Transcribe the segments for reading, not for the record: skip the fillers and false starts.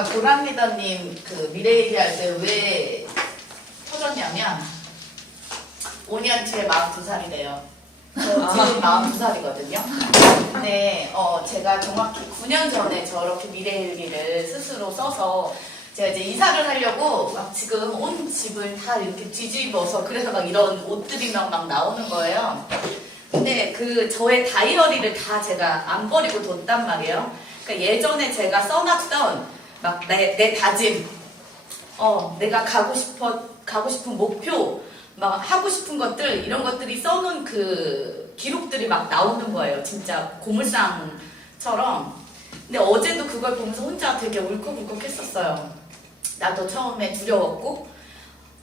제가 보람 리더님 그 미래 얘기할 때 왜 터졌냐면 5년째 42살이래요. 저 지금 42살이거든요. 근데 제가 정확히 9년 전에 저렇게 미래 일기를 스스로 써서 제가 이제 이사를 하려고 막 지금 온 집을 다 이렇게 뒤집어서 그래서 막 이런 옷들이 막 나오는 거예요. 근데 그 저의 다이어리를 다 제가 안 버리고 뒀단 말이에요. 그러니까 예전에 제가 써놨던 막 내 다짐, 내가 가고 싶은 목표, 막 하고 싶은 것들 이런 것들이 써놓은 그 기록들이 막 나오는 거예요. 진짜 고물상처럼. 근데 어제도 그걸 보면서 혼자 되게 울컥울컥했었어요. 나도 처음에 두려웠고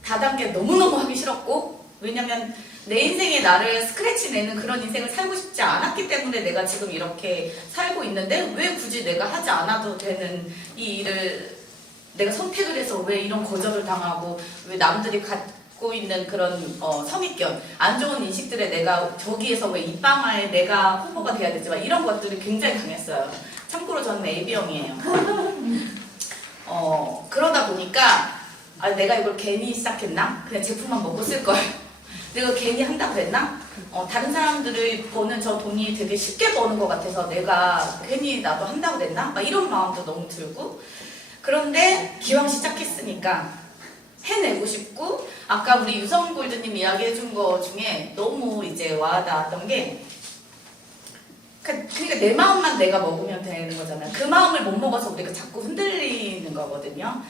다단계 너무너무 하기 싫었고 왜냐면 내 인생에 나를 스크래치 내는 그런 인생을 살고 싶지 않았기 때문에 내가 지금 이렇게 살고 있는데 왜 굳이 내가 하지 않아도 되는 이 일을 내가 선택을 해서 왜 이런 거절을 당하고 왜 남들이 갖고 있는 그런 선입견 안 좋은 인식들에 내가 저기에서 왜 입방아에 내가 후보가 돼야 되지 막 이런 것들이 굉장히 강했어요. 참고로 저는 AB형이에요. 그러다 보니까 내가 이걸 괜히 시작했나? 그냥 제품만 먹고 쓸걸. 내가 괜히 한다고 했나? 다른 사람들이 버는 저 돈이 되게 쉽게 버는 것 같아서 내가 괜히 나도 한다고 했나? 막 이런 마음도 너무 들고 그런데 기왕 시작했으니까 해내고 싶고 아까 우리 유성 골드님 이야기해준 거 중에 너무 이제 와닿았던 게 그러니까 내 마음만 내가 먹으면 되는 거잖아요. 그 마음을 못 먹어서 우리가 자꾸 흔들리는 거거든요.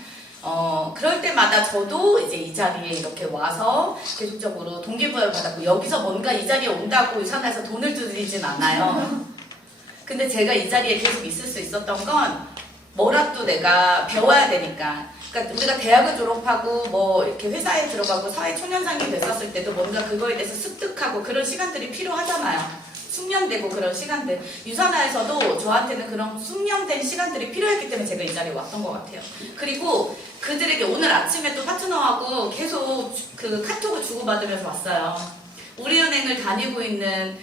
그럴 때마다 저도 이제 이 자리에 이렇게 와서 계속적으로 동기부여를 받았고 여기서 뭔가 이 자리에 온다고 유산에서 돈을 들이진 않아요. 근데 제가 이 자리에 계속 있을 수 있었던 건 뭐라도 내가 배워야 되니까. 그러니까 우리가 대학을 졸업하고 뭐 이렇게 회사에 들어가고 사회초년생이 됐었을 때도 뭔가 그거에 대해서 습득하고 그런 시간들이 필요하잖아요. 숙련되고 그런 시간들. 유산화에서도 저한테는 그런 숙련된 시간들이 필요했기 때문에 제가 이 자리에 왔던 것 같아요. 그리고 그들에게 오늘 아침에 또 파트너하고 계속 그 카톡을 주고받으면서 왔어요. 우리은행을 다니고 있는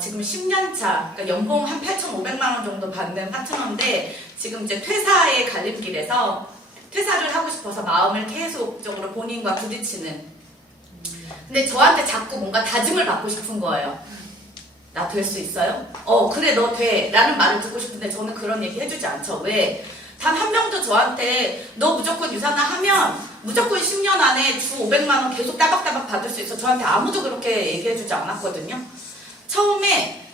지금 10년차, 그러니까 연봉 한 8,500만 원 정도 받는 파트너인데 지금 이제 퇴사의 갈림길에서 퇴사를 하고 싶어서 마음을 계속적으로 본인과 부딪히는. 근데 저한테 자꾸 뭔가 다짐을 받고 싶은 거예요. 나 될 수 있어요? 그래 너 돼 라는 말을 듣고 싶은데 저는 그런 얘기 해주지 않죠. 왜? 단 한 명도 저한테 너 무조건 유산화 하면 무조건 10년 안에 주 500만 원 계속 따박따박 받을 수 있어. 저한테 아무도 그렇게 얘기해주지 않았거든요. 처음에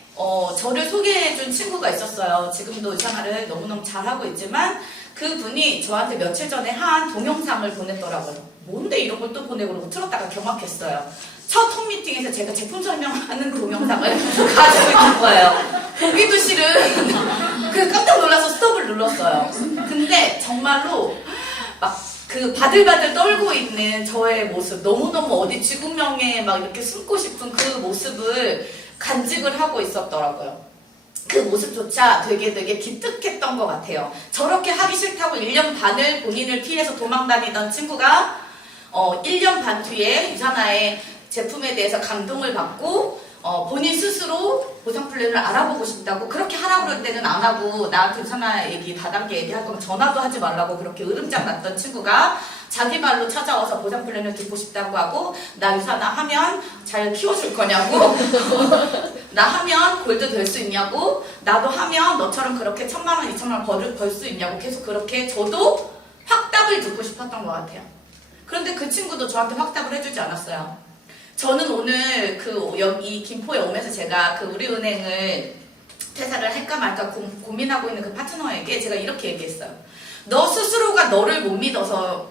저를 소개해준 친구가 있었어요. 지금도 유산화를 너무너무 잘하고 있지만 그분이 저한테 며칠 전에 한 동영상을 보냈더라고요. 뭔데 이런 걸 또 보내고 그러고 틀었다가 경악했어요. 첫 홈미팅에서 제가 제품 설명하는 동영상을 가지고 있는 거예요. 보기도 싫은. 그래서 깜짝 놀라서 스톱을 눌렀어요. 근데 정말로 막 그 바들바들 떨고 있는 저의 모습, 너무너무 어디 지구명에 막 이렇게 숨고 싶은 그 모습을 간직을 하고 있었더라고요. 그 모습조차 되게 기특했던 것 같아요. 저렇게 하기 싫다고 1년 반을 본인을 피해서 도망다니던 친구가 1년 반 뒤에 유산화의 제품에 대해서 감동을 받고 본인 스스로 보상 플랜을 알아보고 싶다고 그렇게 하라고 그럴 때는 안 하고 나한테 유산화 얘기 다단계 얘기할 거면 전화도 하지 말라고 그렇게 으름장 났던 친구가 자기 말로 찾아와서 보상 플랜을 듣고 싶다고 하고 나 유산화 하면 잘 키워줄 거냐고 나 하면 골드 될 수 있냐고 나도 하면 너처럼 그렇게 1,000만 원, 2,000만 원 벌 수 있냐고 계속 그렇게 저도 확답을 듣고 싶었던 것 같아요. 그런데 그 친구도 저한테 확답을 해주지 않았어요. 저는 오늘 이 김포에 오면서 제가 그 우리은행을 퇴사를 할까 말까 고민하고 있는 그 파트너에게 제가 이렇게 얘기했어요. 너 스스로가 너를 못 믿어서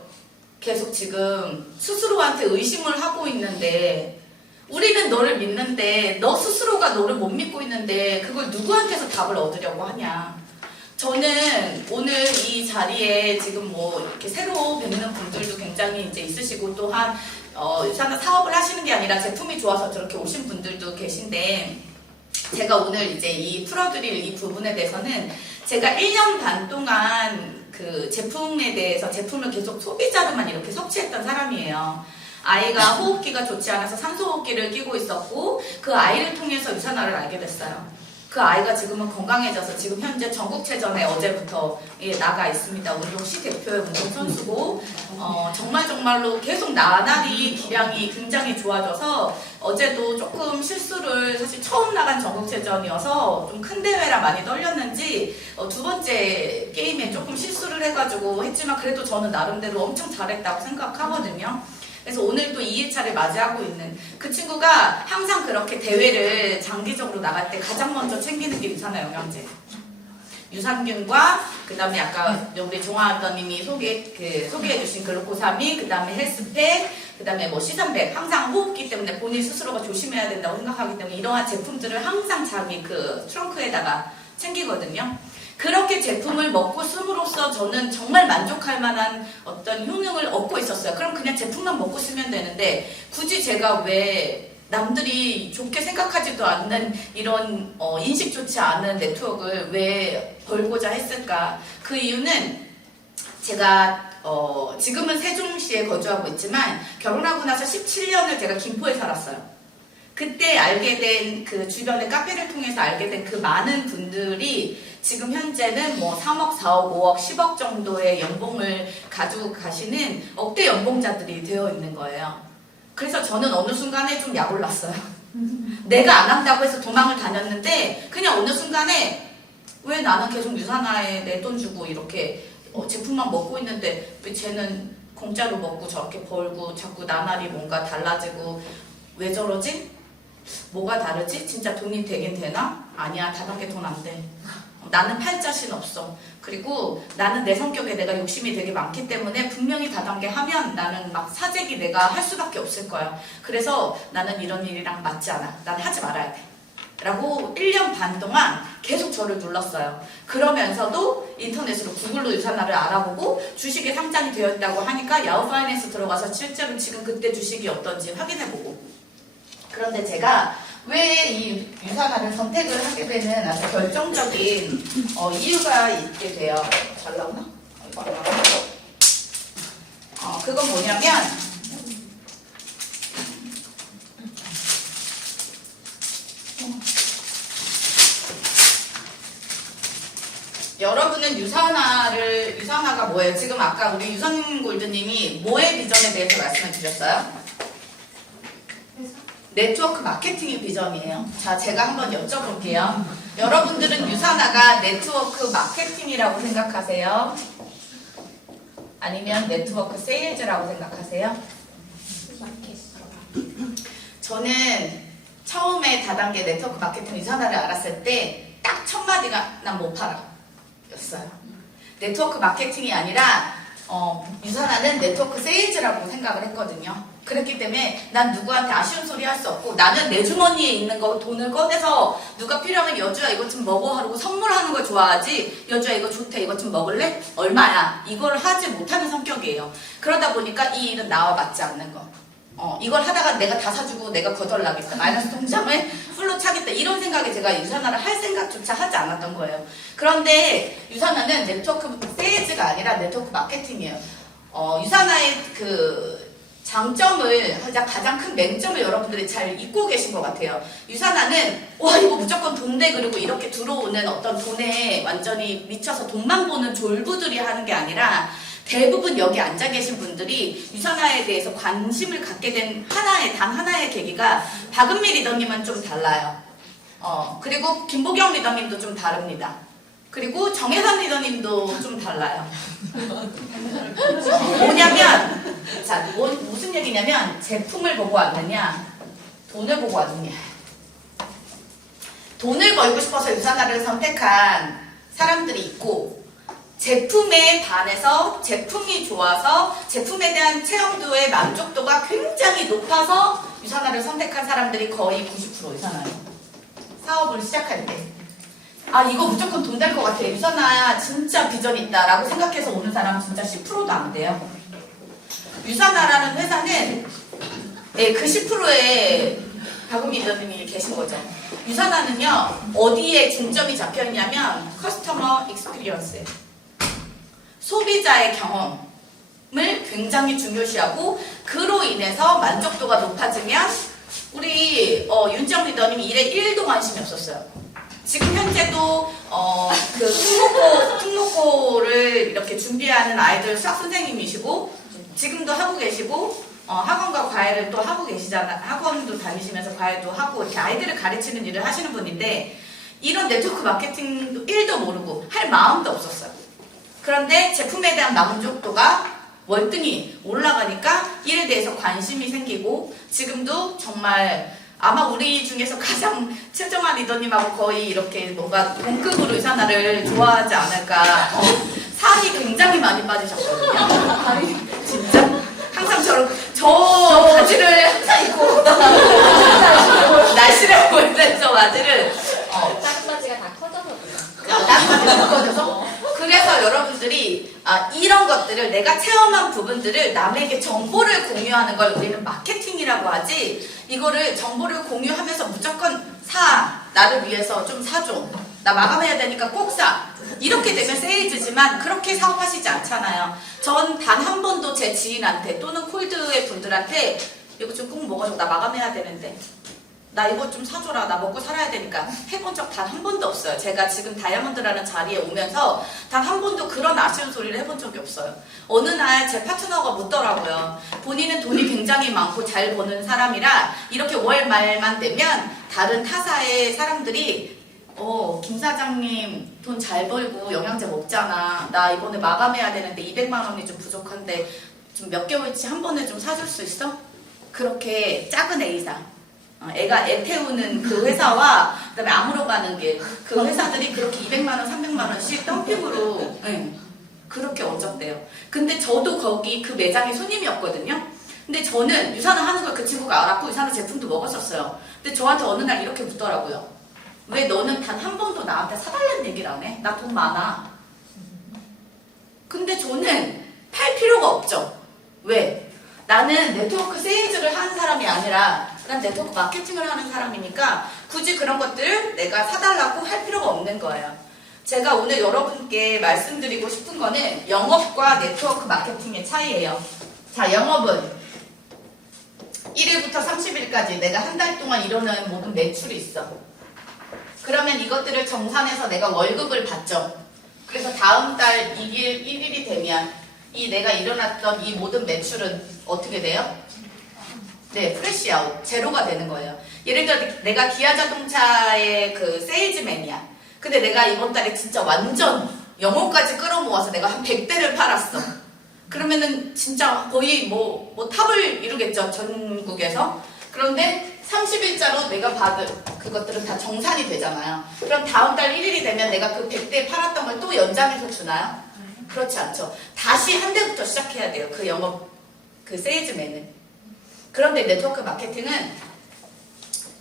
계속 지금 스스로한테 의심을 하고 있는데 우리는 너를 믿는데 너 스스로가 너를 못 믿고 있는데 그걸 누구한테서 답을 얻으려고 하냐. 저는 오늘 이 자리에 지금 뭐 이렇게 새로 뵙는 분들도 굉장히 이제 있으시고 또한 유산화 사업을 하시는 게 아니라 제품이 좋아서 저렇게 오신 분들도 계신데 제가 오늘 이제 이 풀어드릴 이 부분에 대해서는 제가 1년 반 동안 그 제품에 대해서 제품을 계속 소비자로만 이렇게 섭취했던 사람이에요. 아이가 호흡기가 좋지 않아서 산소호흡기를 끼고 있었고 그 아이를 통해서 유산화를 알게 됐어요. 그 아이가 지금은 건강해져서 지금 현재 전국체전에 어제부터 나가 있습니다. 운동시 대표의 운동선수고 정말로 계속 나날이 기량이 굉장히 좋아져서 어제도 조금 실수를 사실 처음 나간 전국체전이어서 좀 큰 대회라 많이 떨렸는지 두 번째 게임에 조금 실수를 해가지고 했지만 그래도 저는 나름대로 엄청 잘했다고 생각하거든요. 그래서 오늘 또 2일차를 맞이하고 있는 그 친구가 항상 그렇게 대회를 장기적으로 나갈 때 가장 먼저 챙기는 게 유산화 영양제. 유산균과 그 다음에 아까 우리 종아리더님이 소개해주신 글루코사민, 그 다음에 헬스팩, 그 다음에 뭐 C300 항상 호흡기 때문에 본인 스스로가 조심해야 된다고 생각하기 때문에 이러한 제품들을 항상 자기 그 트렁크에다가 챙기거든요. 그렇게 제품을 먹고 씀으로써 저는 정말 만족할 만한 어떤 효능을 얻고 있었어요. 그럼 그냥 제품만 먹고 쓰면 되는데 굳이 제가 왜 남들이 좋게 생각하지도 않는 이런 인식 좋지 않은 네트워크를 왜 벌고자 했을까? 그 이유는 제가 지금은 세종시에 거주하고 있지만 결혼하고 나서 17년을 제가 김포에 살았어요. 그때 알게 된 그 주변의 카페를 통해서 알게 된 그 많은 분들이 지금 현재는 뭐 3억, 4억, 5억, 10억 정도의 연봉을 가지고 가시는 억대 연봉자들이 되어 있는 거예요. 그래서 저는 어느 순간에 좀 약올랐어요. 내가 안 한다고 해서 도망을 다녔는데 그냥 어느 순간에 왜 나는 계속 유산화에 내 돈 주고 이렇게 제품만 먹고 있는데 왜 쟤는 공짜로 먹고 저렇게 벌고 자꾸 나날이 뭔가 달라지고 왜 저러지? 뭐가 다르지? 진짜 돈이 되긴 되나? 아니야, 다단계 돈 안 돼. 나는 팔 자신 없어. 그리고 나는 내 성격에 내가 욕심이 되게 많기 때문에 분명히 다단계 하면 나는 막 사재기 내가 할 수밖에 없을 거야. 그래서 나는 이런 일이랑 맞지 않아. 난 하지 말아야 돼. 라고 1년 반 동안 계속 저를 눌렀어요. 그러면서도 인터넷으로 구글로 유산화를 알아보고 주식에 상장이 되어 있다고 하니까 야후 파이낸스 들어가서 실제로 지금 그때 주식이 어떤지 확인해보고. 그런데 제가 왜 이 유산화를 선택을 하게 되는 아주 결정적인 이유가 있게 돼요. 잘 나오나? 이거 안 나오나? 그건 뭐냐면 여러분은 유산화가 뭐예요? 지금 아까 우리 유선골드님이 뭐의 비전에 대해서 말씀을 드렸어요? 네트워크 마케팅의 비전이에요. 자, 제가 한번 여쭤볼게요. 여러분들은 유산화가 네트워크 마케팅이라고 생각하세요? 아니면 네트워크 세일즈라고 생각하세요? 저는 처음에 다단계 네트워크 마케팅 유산화를 알았을 때 딱 첫 마디가 난 못 팔아 였어요. 네트워크 마케팅이 아니라 유산화는 네트워크 세일즈라고 생각을 했거든요. 그렇기 때문에 난 누구한테 아쉬운 소리 할 수 없고 나는 내 주머니에 있는 거 돈을 꺼내서 누가 필요하면 여주야 이것 좀 먹어 하고 선물하는 걸 좋아하지 여주야 이거 좋대 이것 좀 먹을래? 얼마야? 이걸 하지 못하는 성격이에요. 그러다 보니까 이 일은 나와 맞지 않는 거. 이걸 하다가 내가 다 사주고 내가 거덜나겠다. 마이너스 통장을 풀로 차겠다. 이런 생각에 제가 유산화를 할 생각조차 하지 않았던 거예요. 그런데 유산화는 네트워크 세일즈가 아니라 네트워크 마케팅이에요. 유산화의 그 장점을 가장 큰 맹점을 여러분들이 잘 잊고 계신 것 같아요. 유산화는 와 이거 무조건 돈돼 그리고 이렇게 들어오는 어떤 돈에 완전히 미쳐서 돈만 보는 졸부들이 하는 게 아니라 대부분 여기 앉아 계신 분들이 유산화에 대해서 관심을 갖게 된 단 하나의 계기가 박은미 리더님은 좀 달라요. 그리고 김보경 리더님도 좀 다릅니다. 그리고 정혜선 리더님도 좀 달라요. 뭐냐면 자, 무슨 얘기냐면 제품을 보고 왔느냐 돈을 보고 왔느냐. 돈을 벌고 싶어서 유산화를 선택한 사람들이 있고 제품에 반해서 제품이 좋아서 제품에 대한 체험도의 만족도가 굉장히 높아서 유산화를 선택한 사람들이 거의 90% 이상이에요. 사업을 시작할 때. 아 이거 무조건 돈 될 것 같아. 유산화 진짜 비전 있다 라고 생각해서 오는 사람 진짜 10%도 안 돼요. 유산화라는 회사는 네, 그 10%의 박은미 리더님이 계신 거죠. 유산화는요 어디에 중점이 잡혀있냐면 커스터머 익스피리언스에 소비자의 경험을 굉장히 중요시하고 그로 인해서 만족도가 높아지면 우리 윤지영 리더님이 일에 1도 관심이 없었어요. 지금 현재도 그 특목고를 이렇게 준비하는 아이들 수학 선생님이시고 지금도 하고 계시고 학원과 과외를 또 하고 계시잖아. 학원도 다니시면서 과외도 하고 이렇게 아이들을 가르치는 일을 하시는 분인데 이런 네트워크 마케팅도 1도 모르고 할 마음도 없었어요. 그런데 제품에 대한 만족도가 월등히 올라가니까 일에 대해서 관심이 생기고 지금도 정말 아마 우리 중에서 가장 최정아 리더님하고 거의 이렇게 뭔가 동급으로 의사나를 좋아하지 않을까. 살이 굉장히 많이 빠지셨거든요. 살이 진짜 항상 저 바지를 항상 입고 날씨를 볼 때 저 바지를 다른 바지가 다 커져서 그래. 다른 바지가 커져서 그래서 여러분들이 이런 것들을 내가 체험한 부분들을 남에게 정보를 공유하는 걸 우리는 마케팅이라고 하지 이거를 정보를 공유하면서 무조건 나를 위해서 좀 사줘 나 마감해야 되니까 꼭 사 이렇게 되면 세일즈지만 그렇게 사업하시지 않잖아요. 전 단 한 번도 제 지인한테 또는 콜드의 분들한테 이거 좀 꼭 먹어줘 나 마감해야 되는데 나 이거 좀 사줘라 나 먹고 살아야 되니까 해본 적 단 한 번도 없어요. 제가 지금 다이아몬드라는 자리에 오면서 단 한 번도 그런 아쉬운 소리를 해본 적이 없어요. 어느 날 제 파트너가 묻더라고요. 본인은 돈이 굉장히 많고 잘 버는 사람이라 이렇게 월 말만 되면 다른 타사의 사람들이 김 사장님 돈 잘 벌고 영양제 먹잖아. 나 이번에 마감해야 되는데 200만 원이 좀 부족한데 좀 몇 개월치 한 번에 좀 사줄 수 있어? 그렇게 작은 A사 애가 애 태우는 그 회사와 그다음에 아무로 가는 게 그 회사들이 그렇게 200만 원, 300만 원씩 덤핑으로 그렇게 얹었대요. 근데 저도 거기 그 매장의 손님이었거든요. 근데 저는 유산을 하는 걸 그 친구가 알았고 유산을 제품도 먹었었어요. 근데 저한테 어느 날 이렇게 묻더라고요. 왜 너는 단 한 번도 나한테 사달라는 얘기를 안 해? 나 돈 많아. 근데 저는 팔 필요가 없죠. 왜? 나는 네트워크 세일즈를 하는 사람이 아니라 난 네트워크 마케팅을 하는 사람이니까 굳이 그런 것들 내가 사달라고 할 필요가 없는 거예요. 제가 오늘 여러분께 말씀드리고 싶은 거는 영업과 네트워크 마케팅의 차이예요. 자, 영업은 1일부터 30일까지 내가 한 달 동안 이루는 모든 매출이 있어. 그러면 이것들을 정산해서 내가 월급을 받죠. 그래서 다음 달 1일이 되면 이 내가 일어났던 이 모든 매출은 어떻게 돼요? 네, 프레시아웃, 제로가 되는 거예요. 예를 들어 내가 기아 자동차의 그 세일즈맨이야. 근데 내가 이번 달에 진짜 완전 영혼까지 끌어모아서 내가 한 100대를 팔았어. 그러면은 진짜 거의 뭐 탑을 이루겠죠, 전국에서. 그런데 30일자로 내가 받은 그것들은 다 정산이 되잖아요. 그럼 다음 달 1일이 되면 내가 그 100대 팔았던 걸 또 연장해서 주나요? 그렇지 않죠. 다시 한 대부터 시작해야 돼요. 그 영업, 그 세일즈맨은. 그런데 네트워크 마케팅은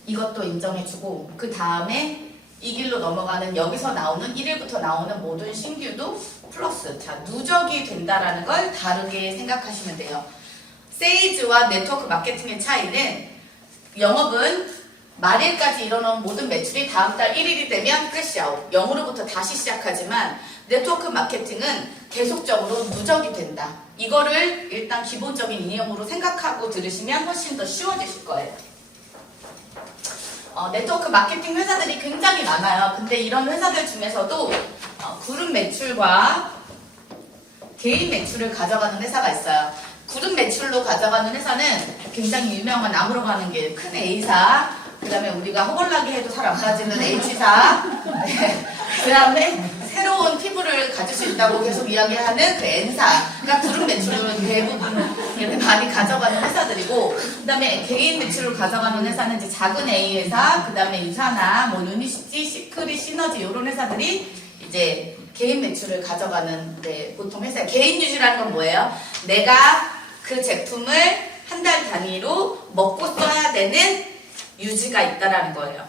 이것도 인정해주고 그 다음에 이 길로 넘어가는 여기서 나오는 1일부터 나오는 모든 신규도 플러스 누적이 된다라는 걸 다르게 생각하시면 돼요. 세일즈와 네트워크 마케팅의 차이는 영업은 말일까지 일어나는 모든 매출이 다음 달 1일이 되면 크래시아웃 0으로부터 다시 시작하지만 네트워크 마케팅은 계속적으로 누적이 된다. 이거를 일단 기본적인 이념으로 생각하고 들으시면 훨씬 더 쉬워지실 거예요. 네트워크 마케팅 회사들이 굉장히 많아요. 근데 이런 회사들 중에서도 그룹 매출과 개인 매출을 가져가는 회사가 있어요. 그룹 매출로 가져가는 회사는 굉장히 유명한 아무로 가는 게 큰 A사, 그 다음에 우리가 허벌나게 해도 살 안 빠지는 H사, 그 다음에 새로운 피부를 가질 수 있다고 계속 이야기하는 그 N사가 그룹 매출을 대부분 많이 가져가는 회사들이고, 그 다음에 개인 매출을 가져가는 회사는 이제 작은 A 회사, 그 다음에 유사나 뭐 유니시티, 시크릿, 시너지 이런 회사들이 이제 개인 매출을 가져가는 보통 회사. 개인 유지라는 건 뭐예요? 내가 그 제품을 한 달 단위로 먹고 써야 되는 유지가 있다라는 거예요.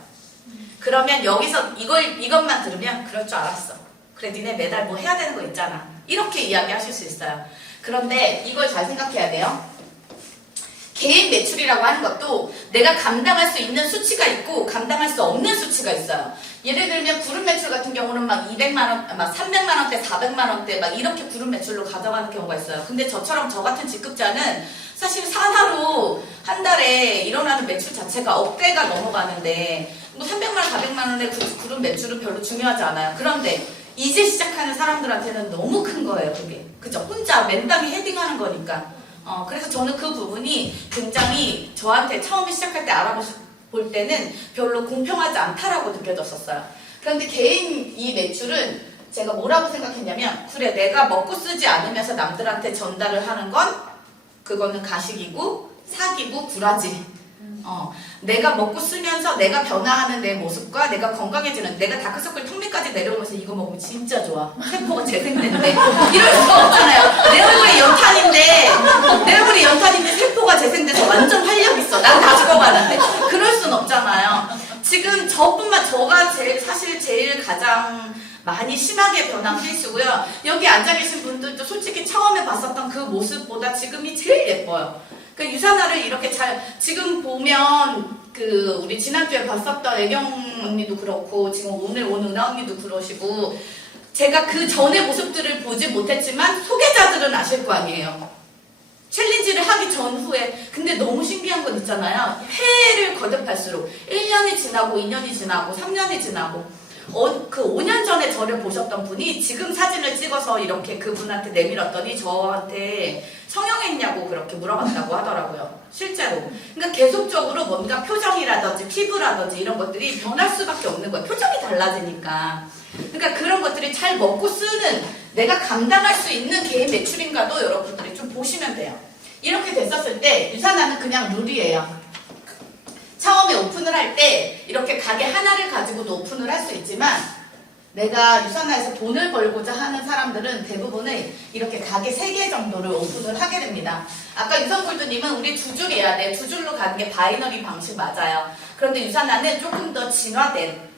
그러면 여기서 이것만 들으면 그럴 줄 알았어. 그래 니네 매달 뭐 해야 되는 거 있잖아. 이렇게 이야기하실 수 있어요. 그런데 이걸 잘 생각해야 돼요. 개인 매출이라고 하는 것도 내가 감당할 수 있는 수치가 있고 감당할 수 없는 수치가 있어요. 예를 들면 그룹 매출 같은 경우는 막 200만원, 막 300만원대, 400만원대 막 이렇게 그룹 매출로 가져가는 경우가 있어요. 근데 저처럼 저 같은 직급자는 사실 산하로 한 달에 일어나는 매출 자체가 억대가 넘어가는데 뭐 300만 원, 400만 원의 그룹 매출은 별로 중요하지 않아요. 그런데 이제 시작하는 사람들한테는 너무 큰 거예요, 그게. 그죠? 혼자 맨땅에 헤딩하는 거니까. 그래서 저는 그 부분이 굉장히 저한테 처음에 시작할 때 알아볼 때는 별로 공평하지 않다라고 느껴졌었어요. 그런데 개인 이 매출은 제가 뭐라고 생각했냐면, 그래, 내가 먹고 쓰지 않으면서 남들한테 전달을 하는 건 그거는 가식이고 사기고 구라지. 내가 먹고 쓰면서 내가 변화하는 내 모습과 내가 건강해지는, 내가 다크서클 턱밑까지 내려오면서 이거 먹으면 진짜 좋아. 세포가 재생된대. 이럴 수가 없잖아요. 내 얼굴이 연탄인데 세포가 재생돼서 완전 활력 있어. 난 다 죽어가는데. 그럴 순 없잖아요. 지금 저가 사실 제일 가장 많이 심하게 변한 케이스고요. 여기 앉아 계신 분들도 솔직히 처음에 봤었던 그 모습보다 지금이 제일 예뻐요. 그 유산화를 이렇게 지금 보면 우리 지난주에 봤었던 애경 언니도 그렇고 지금 오늘 온 은하 언니도 그러시고, 제가 그 전의 모습들을 보지 못했지만 소개자들은 아실 거 아니에요. 챌린지를 하기 전후에. 근데 너무 신기한 건 있잖아요. 해를 거듭할수록 1년이 지나고 2년이 지나고 3년이 지나고 그 5년 전에 저를 보셨던 분이 지금 사진을 찍어서 이렇게 그분한테 내밀었더니 저한테 성형했냐고 그렇게 물어봤다고 하더라고요. 실제로. 그러니까 계속적으로 뭔가 표정이라든지 피부라든지 이런 것들이 변할 수밖에 없는 거예요. 표정이 달라지니까. 그러니까 그런 것들이 잘 먹고 쓰는, 내가 감당할 수 있는 개인 매출인가도 여러분들이 좀 보시면 돼요. 이렇게 됐었을 때 유산화는 그냥 룰이에요. 처음에 오픈을 할 때 이렇게 가게 하나를 가지고도 오픈을 할 수 있지만, 내가 유산화에서 돈을 벌고자 하는 사람들은 대부분은 이렇게 가게 3개 정도를 오픈을 하게 됩니다. 아까 유성골드님은 우리 2줄이야. 네, 2줄로 가는 게 바이너리 방식 맞아요. 그런데 유산화는 조금 더 진화된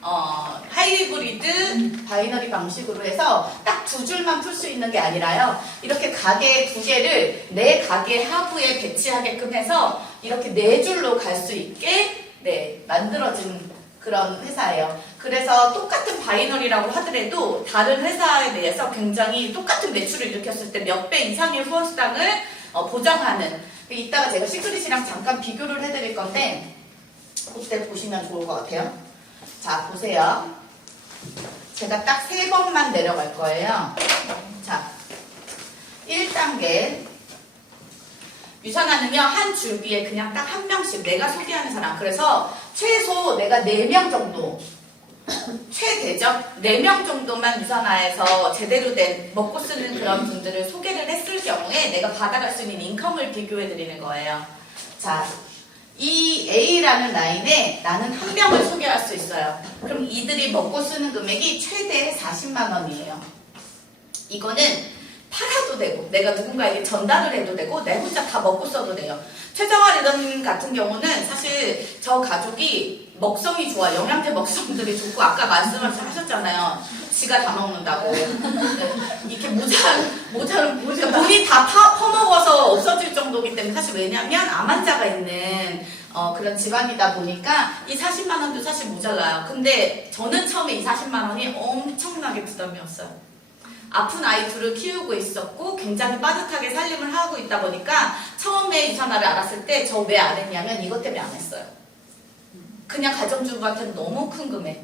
하이브리드 바이너리 방식으로 해서 딱 2줄만 풀 수 있는 게 아니라요. 이렇게 가게 2개를 내 가게 하부에 배치하게끔 해서 이렇게 4줄로 갈 수 있게 만들어진 그런 회사예요. 그래서 똑같은 바이너리라고 하더라도 다른 회사에 대해서 굉장히 똑같은 매출을 일으켰을 때 몇 배 이상의 후원수당을 보장하는. 이따가 제가 시크릿이랑 잠깐 비교를 해드릴 건데 그때 보시면 좋을 것 같아요. 자, 보세요. 제가 딱 3번만 내려갈 거예요. 자, 1단계. 유산화는요, 한 줄기에 그냥 딱 1명씩 내가 소개하는 사람. 그래서 최소 내가 4명 정도, 최대죠? 4명 정도만 유산화에서 제대로 된 먹고 쓰는 그런 분들을 소개를 했을 경우에 내가 받아갈 수 있는 인컴을 비교해 드리는 거예요. 자, 이 A라는 라인에 나는 1명을 소개할 수 있어요. 그럼 이들이 먹고 쓰는 금액이 최대 40만 원이에요. 이거는 팔아도 되고 내가 누군가에게 전달을 해도 되고 내 혼자 다 먹고 써도 돼요. 최정아 리더님 같은 경우는 사실 저 가족이 먹성이 좋아. 영양제 먹성들이 좋고, 아까 말씀하셨잖아요. 지가 다 먹는다고. 이렇게 모자른 돈이 다 퍼먹어서 없어질 정도이기 때문에, 사실 왜냐면 암 환자가 있는 그런 집안이다 보니까 이 40만 원도 사실 모자라요. 근데 저는 처음에 이 40만 원이 엄청나게 부담이었어요. 아픈 아이 둘을 키우고 있었고 굉장히 빠듯하게 살림을 하고 있다 보니까 처음에 유산화를 알았을 때 저 왜 안 했냐면 이것 때문에 안 했어요. 그냥 가정주부한테는 너무 큰 금액.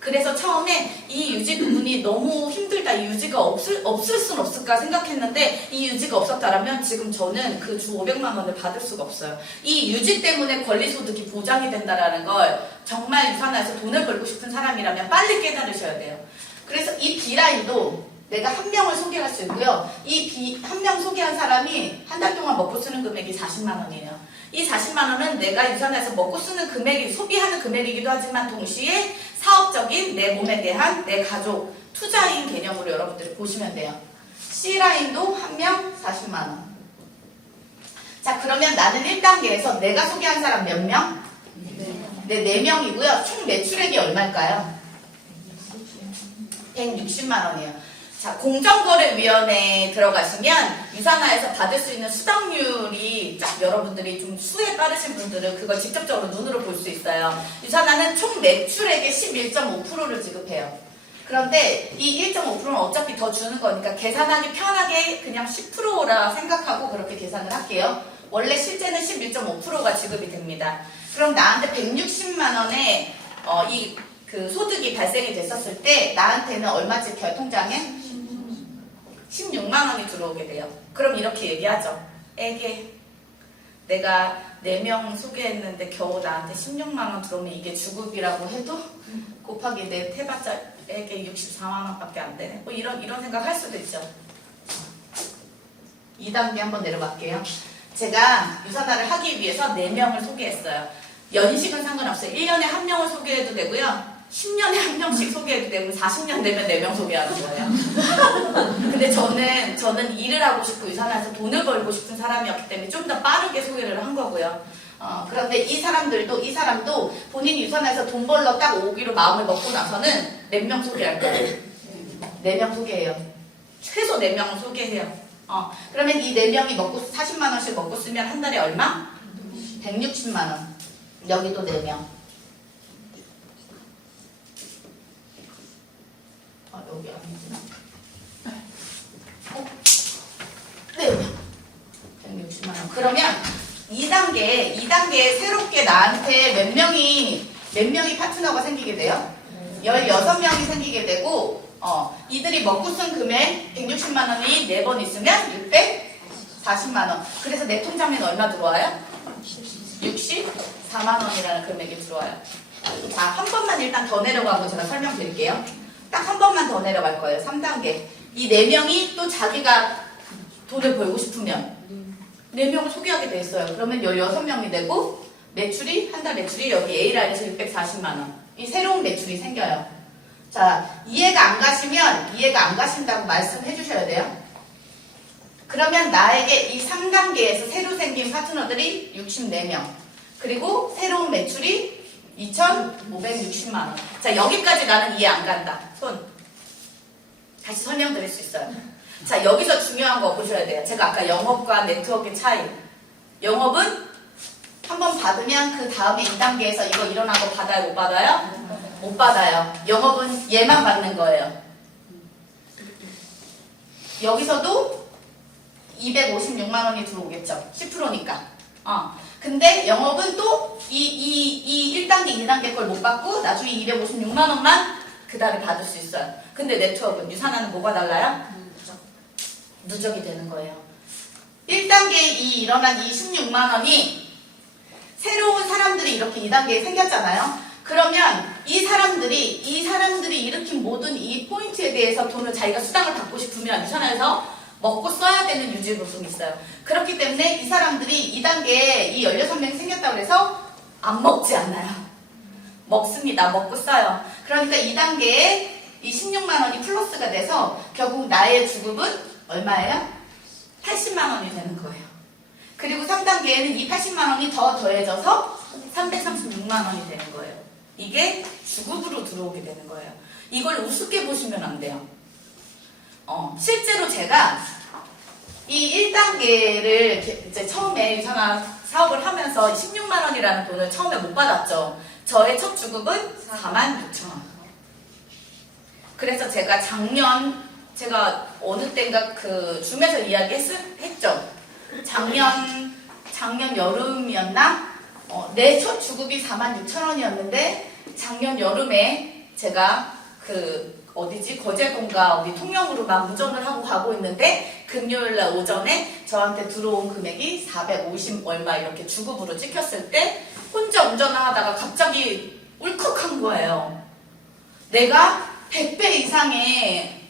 그래서 처음에 이 유지 부분이 너무 힘들다, 이 유지가 없을 순 없을까 생각했는데, 이 유지가 없었다라면 지금 저는 그 주 500만 원을 받을 수가 없어요. 이 유지 때문에 권리소득이 보장이 된다라는 걸 정말 유산화에서 돈을 벌고 싶은 사람이라면 빨리 깨달으셔야 돼요. 그래서 이 B라인도 내가 1명을 소개할 수 있고요. 이 1명 소개한 사람이 한 달 동안 먹고 쓰는 금액이 40만 원이에요. 이 40만 원은 내가 유산화에서 먹고 쓰는 금액이, 소비하는 금액이기도 하지만 동시에 사업적인 내 몸에 대한 내 가족 투자인 개념으로 여러분들이 보시면 돼요. C라인도 1명 40만 원. 자, 그러면 나는 1단계에서 내가 소개한 사람 몇 명? 네, 4명이고요. 총 매출액이 얼마일까요? 160만 원이에요. 자, 공정거래위원회에 들어가시면 유산화에서 받을 수 있는 수당률이 딱, 여러분들이 좀 수에 빠르신 분들은 그걸 직접적으로 눈으로 볼 수 있어요. 유산화는 총 매출액의 11.5%를 지급해요. 그런데 이 1.5%는 어차피 더 주는 거니까 계산하기 편하게 그냥 10%라 생각하고 그렇게 계산을 할게요. 원래 실제는 11.5%가 지급이 됩니다. 그럼 나한테 160만 원의 이 그 소득이 발생이 됐었을 때 나한테는 얼마 찍혀요? 통장에? 16만 원이 들어오게 돼요. 그럼 이렇게 얘기하죠. 에게 내가 4명 소개했는데 겨우 나한테 16만 원 들어오면 이게 주급이라고 해도 곱하기 내 해봤자 에게 64만 원밖에 안 되네. 뭐 이런 생각 할 수도 있죠. 2단계 한번 내려갈게요. 제가 유산화를 하기 위해서 4명을 소개했어요. 연식은 상관없어요. 1년에 1명을 소개해도 되고요. 10년에 1명씩 소개해도 되고 40년 되면 4명 소개하는 거예요. 근데 저는 일을 하고 싶고 유산화에서 돈을 벌고 싶은 사람이었기 때문에 좀 더 빠르게 소개를 한 거고요. 그런데 이 사람도 본인이 유산화에서 돈 벌러 딱 오기로 마음을 먹고 나서는 4명 소개할 거예요. 4명 소개해요. 최소 4명을 소개해요. 그러면 이 4명이 먹고 40만 원씩 먹고 쓰면 한 달에 얼마? 160만 원. 여기도 4명. 여기 아니구나. 4명. 160만 원. 그러면 2단계에 새롭게 나한테 몇 명이 파트너가 생기게 돼요? 16명이 생기게 되고, 이들이 먹고 쓴 금액 160만 원이 4번 있으면 640만 원. 그래서 내 통장에는 얼마 들어와요? 64만 원이라는 금액이 들어와요. 자, 한 번만 일단 더 내려가고 제가 설명드릴게요. 딱 한 번만 더 내려갈 거예요. 3단계. 이 4명이 또 자기가 돈을 벌고 싶으면 4명을 소개하게 돼 있어요. 그러면 16명이 되고 한 달 매출이 여기 A라인에서 640만 원. 이 새로운 매출이 생겨요. 자, 이해가 안 가신다고 말씀해 주셔야 돼요. 그러면 나에게 이 3단계에서 새로 생긴 파트너들이 64명. 그리고 새로운 매출이 2,560만 원. 자, 여기까지 나는 이해 안 간다. 다시 설명드릴 수 있어요. 자, 여기서 중요한 거 보셔야 돼요. 제가 아까 영업과 네트워크의 차이. 영업은 한번 받으면 그 다음에 2단계에서 이거 일어난 거 받아요? 못 받아요? 못 받아요. 영업은 얘만 받는 거예요. 여기서도 256만 원이 들어오겠죠. 10%니까. 근데 영업은 또 이 1단계, 2단계 걸 못 받고 나중에 256만 원만 그 달에 받을 수 있어요. 근데 네트워크는 유산화는 뭐가 달라요? 누적이 되는 거예요. 1단계에 일어난 이 16만 원이 새로운 사람들이 이렇게 2단계에 생겼잖아요. 그러면 이 사람들이 일으킨 모든 이 포인트에 대해서 돈을 자기가 수당을 받고 싶으면 유산화에서 먹고 써야 되는 유지보증이 있어요. 그렇기 때문에 이 사람들이 2단계에 이 16명이 생겼다고 해서 안 먹지 않아요. 먹습니다. 먹고 써요. 그러니까 2단계에 이 16만 원이 플러스가 돼서 결국 나의 주급은 얼마예요? 80만 원이 되는 거예요. 그리고 3단계에는 이 80만 원이 더해져서 336만 원이 되는 거예요. 이게 주급으로 들어오게 되는 거예요. 이걸 우습게 보시면 안 돼요. 실제로 제가 이 1단계를 이제 처음에 유산화 사업을 하면서 16만 원이라는 돈을 처음에 못 받았죠. 저의 첫 주급은 46,000원. 그래서 제가 제가 어느 때인가 그 줌에서 이야기했죠. 작년 여름이었나? 내 첫 주급이 46,000원이었는데 작년 여름에 제가 거제동가 어디 통영으로 막 운전을 하고 가고 있는데 금요일날 오전에 저한테 들어온 금액이 450 얼마 이렇게 주급으로 찍혔을 때 혼자 운전을 하다가 갑자기 울컥한 거예요. 내가 100배 이상의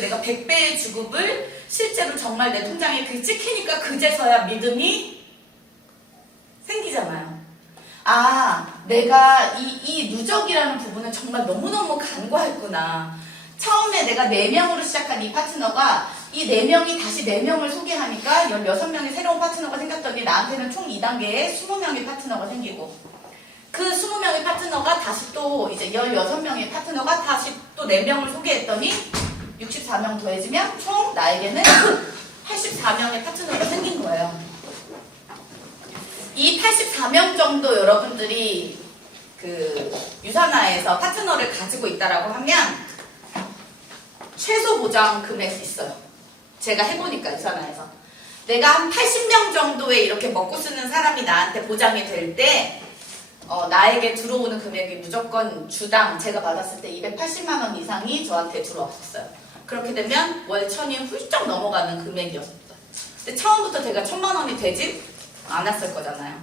내가 100배의 주급을 실제로 정말 내 통장에 찍히니까 그제서야 믿음이 생기잖아요. 내가 이 누적이라는 부분은 정말 너무너무 간과했구나. 처음에 내가 4명으로 시작한 이 파트너가 이 4명이 다시 4명을 소개하니까 16명의 새로운 파트너가 생겼더니 나한테는 총 2단계에 20명의 파트너가 생기고 그 20명의 파트너가 다시 또 이제 16명의 파트너가 다시 또 4명을 소개했더니 64명 더해지면 총 나에게는 84명의 파트너가 생긴 거예요. 이 84명 정도 여러분들이 그 유산화에서 파트너를 가지고 있다라고 하면 최소 보장 금액이 있어요. 제가 해보니까 유산화에서 내가 한 80명 정도의 이렇게 먹고 쓰는 사람이 나한테 보장이 될 때 나에게 들어오는 금액이 무조건 주당 제가 받았을 때 280만 원 이상이 저한테 들어왔었어요. 그렇게 되면 월 1000이 훌쩍 넘어가는 금액이었어요. 근데 처음부터 제가 1000만 원이 되지 않았을 거잖아요.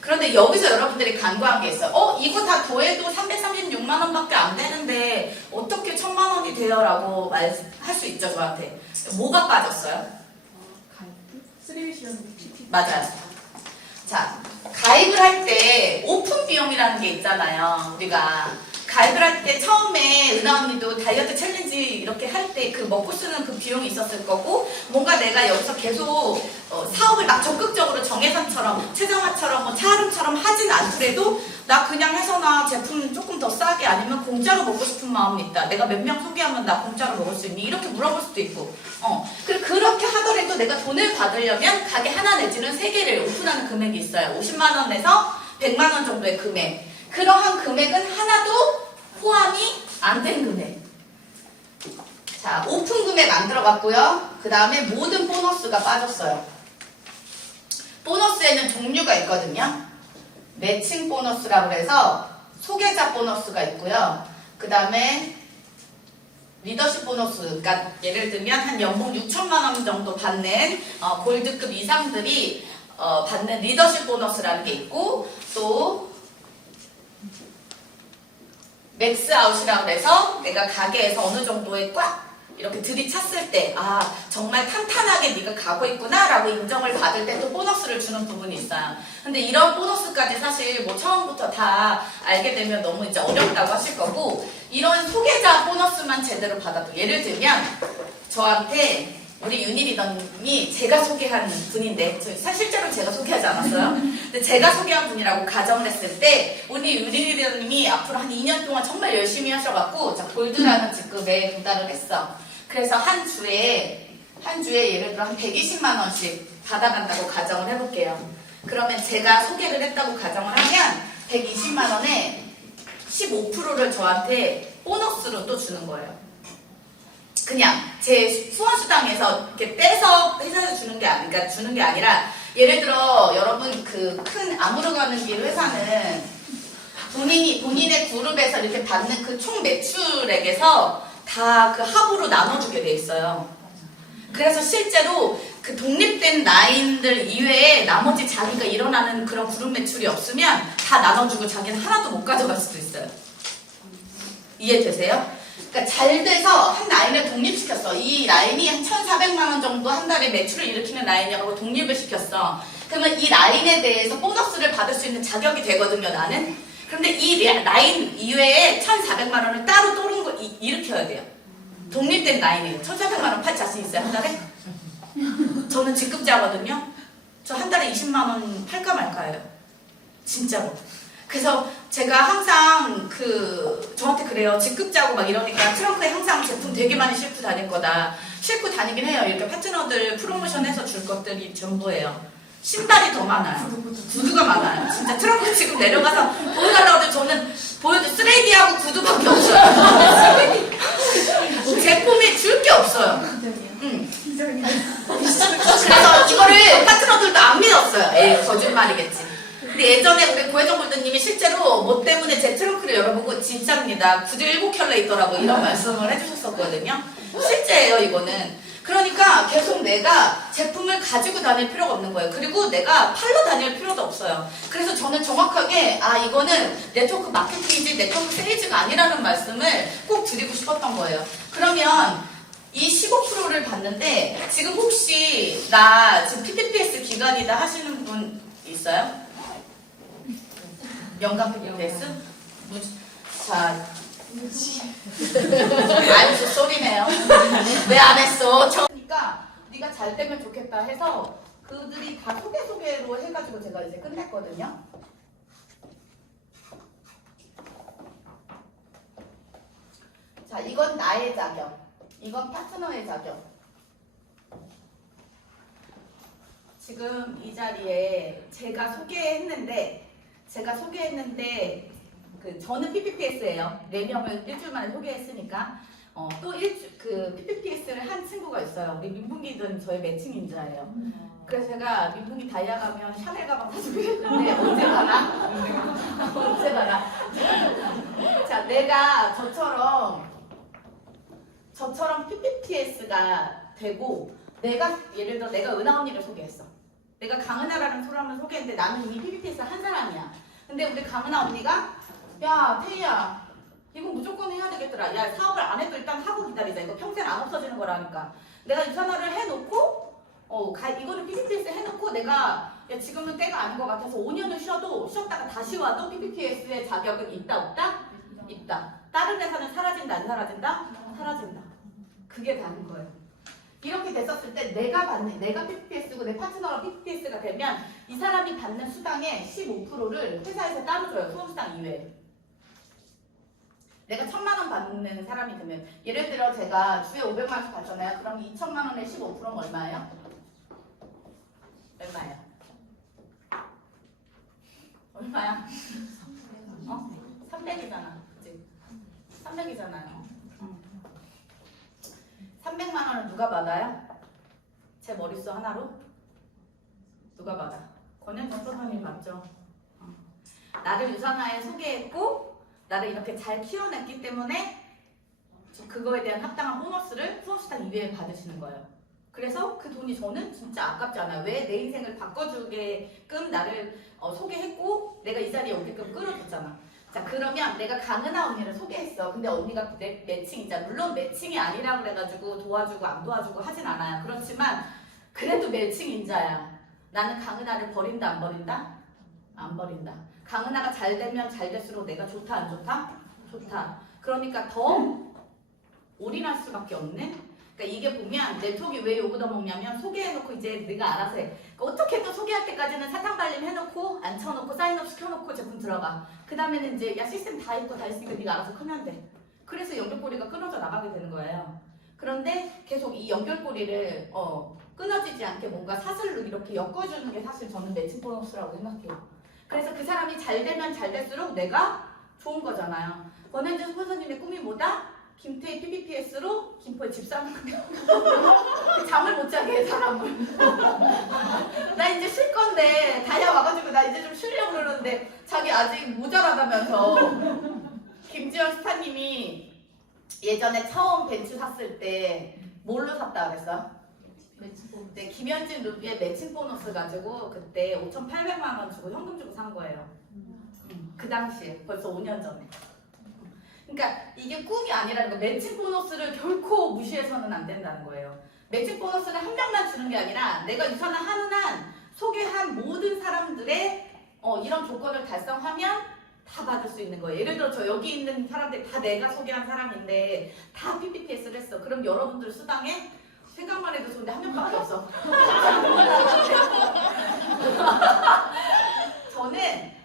그런데 여기서 여러분들이 간과한 게 있어요. 이거 다 더해도 336만 원밖에 안 되는데 어떻게 1000만 원이 돼요? 라고 말할 수 있죠, 저한테. 뭐가 빠졌어요? 맞아요. 자, 가입을 할 때 오픈 비용이라는 게 있잖아요. 우리가 가입을 할 때 처음에 은하 언니도 다이어트 챌린지 이렇게 할 때 그 먹고 쓰는 그 비용이 있었을 거고, 뭔가 내가 여기서 계속 사업을 막 적극적으로 정혜선처럼 최정화처럼 뭐 차아름처럼 하진 않더라도 나 그냥 해서나 제품 조금 더 싸게 아니면 공짜로 먹고 싶은 마음이 있다. 내가 몇 명 소개하면 나 공짜로 먹을 수 있니? 이렇게 물어볼 수도 있고. 그렇게 하더라도 내가 돈을 받으려면 가게 하나 내지는 3개를 오픈하는 금액이 있어요. 50만 원에서 100만 원 정도의 금액. 그러한 금액은 하나도 포함이 안 된 금액. 자, 오픈 금액 안 들어갔고요. 그 다음에 모든 보너스가 빠졌어요. 보너스에는 종류가 있거든요. 매칭 보너스라고 해서 소개자 보너스가 있고요. 그 다음에 리더십 보너스, 그러니까 예를 들면 한 연봉 6천만 원 정도 받는 골드급 이상들이 받는 리더십 보너스라는 게 있고, 또 맥스아웃이라고 해서 내가 가게에서 어느 정도에 꽉 이렇게 들이찼을 때 정말 탄탄하게 네가 가고 있구나 라고 인정을 받을 때 또 보너스를 주는 부분이 있어요. 근데 이런 보너스까지 사실 뭐 처음부터 다 알게 되면 너무 이제 어렵다고 하실 거고, 이런 소개자 보너스만 제대로 받아도, 예를 들면 저한테 우리 윤희리더님이 제가 소개한 분인데, 실제로 제가 소개하지 않았어요. 근데 제가 소개한 분이라고 가정을 했을 때, 우리 윤희리더님이 앞으로 한 2년 동안 정말 열심히 하셔갖고, 골드라는 직급에 도달을 했어. 그래서 한 주에 예를 들어 한 120만 원씩 받아간다고 가정을 해볼게요. 그러면 제가 소개를 했다고 가정을 하면 120만 원에 15%를 저한테 보너스로 또 주는 거예요. 그냥 제 수원수당에서 이렇게 떼서 회사에서 주는 게 아니라, 예를 들어 여러분 그 큰 아무로 가는 길 회사는 본인의 그룹에서 이렇게 받는 그 총 매출액에서 다 그 합으로 나눠주게 돼 있어요. 그래서 실제로 그 독립된 라인들 이외에 나머지 자기가 일어나는 그런 그룹 매출이 없으면 다 나눠주고 자기는 하나도 못 가져갈 수도 있어요. 이해되세요? 그러니까 잘 돼서 한 라인을 독립시켰어. 이 라인이 한 1,400만 원 정도 한 달에 매출을 일으키는 라인이라고 독립을 시켰어. 그러면 이 라인에 대해서 보너스를 받을 수 있는 자격이 되거든요, 나는. 그런데 이 라인 이외에 1,400만 원을 따로 일으켜야 돼요. 독립된 라인이에요. 1,400만 원 팔 자신 있어요, 한 달에? 저는 직급자거든요. 저 한 달에 20만 원 팔까 말까예요. 진짜로. 그래서 제가 항상 저한테 그래요. 직급자고 막 이러니까 트렁크에 항상 제품 되게 많이 싣고 다닐 거다. 싣고 다니긴 해요. 이렇게 파트너들 프로모션해서 줄 것들이 전부예요. 신발이 더 많아요. 구두가 많아요. 진짜 트렁크 지금 내려가서 보여달라고 해도 저는 쓰레기하고 구두밖에 없어요. 제품이 줄 게 없어요. 그래서 이거를 파트너들도 안 믿었어요. 에이, 거짓말이겠지. 근데 예전에 우리 고혜정 골드님이 실제로 뭐 때문에 제 트렁크를 열어보고 진짜입니다. 구두 7켤레 있더라고 이런 말씀을 해주셨었거든요. 실제예요, 이거는. 그러니까 계속 내가 제품을 가지고 다닐 필요가 없는 거예요. 그리고 내가 팔러 다닐 필요도 없어요. 그래서 저는 정확하게 이거는 네트워크 마케팅이지 네트워크 세일즈가 아니라는 말씀을 꼭 드리고 싶었던 거예요. 그러면 이 15%를 받는데 지금 혹시 나 지금 PPPS 기간이다 하시는 분 있어요? 연간 PPPS? 자, 아유, 쏘리네요. 왜 안 했어? 그러니까 네가 잘 되면 좋겠다 해서 그들이 다 소개로 해가지고 제가 이제 끝냈거든요. 자, 이건 나의 자격, 이건 파트너의 자격. 지금 이 자리에 제가 소개했는데 저는 PPPS예요. 4명을 일주일 만에 소개했으니까 그 PPPS를 한 친구가 있어요. 우리 민분기든 저희 매칭 인자예요. 그래서 제가 민분기 다이아 가면 샤넬 가방 사주고 했는데 언제 가나? 언제 가나? 자, 내가 저처럼 PPPS가 되고 내가 예를 들어 내가 은하 언니를 소개했어. 내가 강은하라는 사람을 소개했는데 나는 이미 PPPS 한 사람이야. 근데 우리 강은하 언니가 야 태희야 이거 무조건 해야 되겠더라. 야 사업을 안 해도 일단 하고 기다리자. 이거 평생 안 없어지는 거라니까. 내가 유산화를 해놓고 이거는 PPPS 해놓고 내가 야 지금은 때가 아닌 것 같아서 5년을 쉬었다가 다시 와도 PPPS의 자격은 있다 없다? 있다. 다른 회사는 사라진다 안 사라진다? 사라진다. 그게 다른 거예요. 이렇게 됐었을 때 내가 PPPS고 내 파트너가 PPPS가 되면 이 사람이 받는 수당의 15%를 회사에서 따로 줘요. 수험수당 이외에. 내가 1,000만 원 받는 사람이 되면 예를 들어 제가 주에 500만 원씩 받잖아요. 그럼 2천만 원의 15%는 얼마예요? 얼마예요? 얼마야? 300이잖아. 그치? 300이잖아요. 300만 원을 누가 받아요? 제 머릿수 하나로? 누가 받아? 권현정 선생님이 받죠. 나를 유산화에 소개했고 나를 이렇게 잘 키워냈기 때문에 그거에 대한 합당한 보너스를 수험수당 이외에 받으시는 거예요. 그래서 그 돈이 저는 진짜 아깝지 않아요. 왜 내 인생을 바꿔주게끔 나를 소개했고 내가 이 자리에 오게끔 끌어줬잖아. 자 그러면 내가 강은하 언니를 소개했어. 근데 언니가 내 매칭이자 물론 매칭이 아니라 그래가지고 도와주고 안 도와주고 하진 않아요. 그렇지만 그래도 매칭 인자야. 나는 강은하를 버린다 안 버린다? 안 버린다. 강은하가 잘 되면 잘 될수록 내가 좋다 안 좋다? 좋다. 그러니까 더 올인할 수밖에 없는. 그러니까 이게 보면 네트워크가 왜 요거다 먹냐면 소개해놓고 이제 네가 알아서 해. 그러니까 어떻게 또 소개할 때까지는 사탕 발림 해놓고 앉혀놓고 사인업 시켜놓고 제품 들어가. 그 다음에는 이제 야 시스템 다 있고 다 있으니까 네가 알아서 크면 돼. 그래서 연결고리가 끊어져 나가게 되는 거예요. 그런데 계속 이 연결고리를 끊어지지 않게 뭔가 사슬로 이렇게 엮어주는 게 사실 저는 매칭 보너스라고 생각해요. 그래서 그 사람이 잘 되면 잘 될수록 내가 좋은 거잖아요. 권현진 스폰서님의 꿈이 뭐다? 김태희 PPPS로 김포에 집 사는 거. 잠을 못 자게 해 사람을. 나 이제 쉴 건데 다이아 와가지고 나 이제 좀 쉬려고 그러는데 자기 아직 모자라다면서. 김지영 스타님이 예전에 처음 벤츠 샀을 때 뭘로 샀다 그랬어? 네, 김현진 루비의 매칭 보너스 가지고 그때 5,800만 원 주고 현금 주고 산 거예요. 그 당시에 벌써 5년 전에. 그러니까 이게 꿈이 아니라는 거. 매칭 보너스를 결코 무시해서는 안 된다는 거예요. 매칭 보너스를 한 명만 주는 게 아니라 내가 유산을 하는 한 소개한 모든 사람들의 이런 조건을 달성하면 다 받을 수 있는 거예요. 예를 들어 저 여기 있는 사람들이 다 내가 소개한 사람인데 다 PPPS를 했어. 그럼 여러분들 수당에 생각만 해도 좋은데 한 명밖에 없어. 저는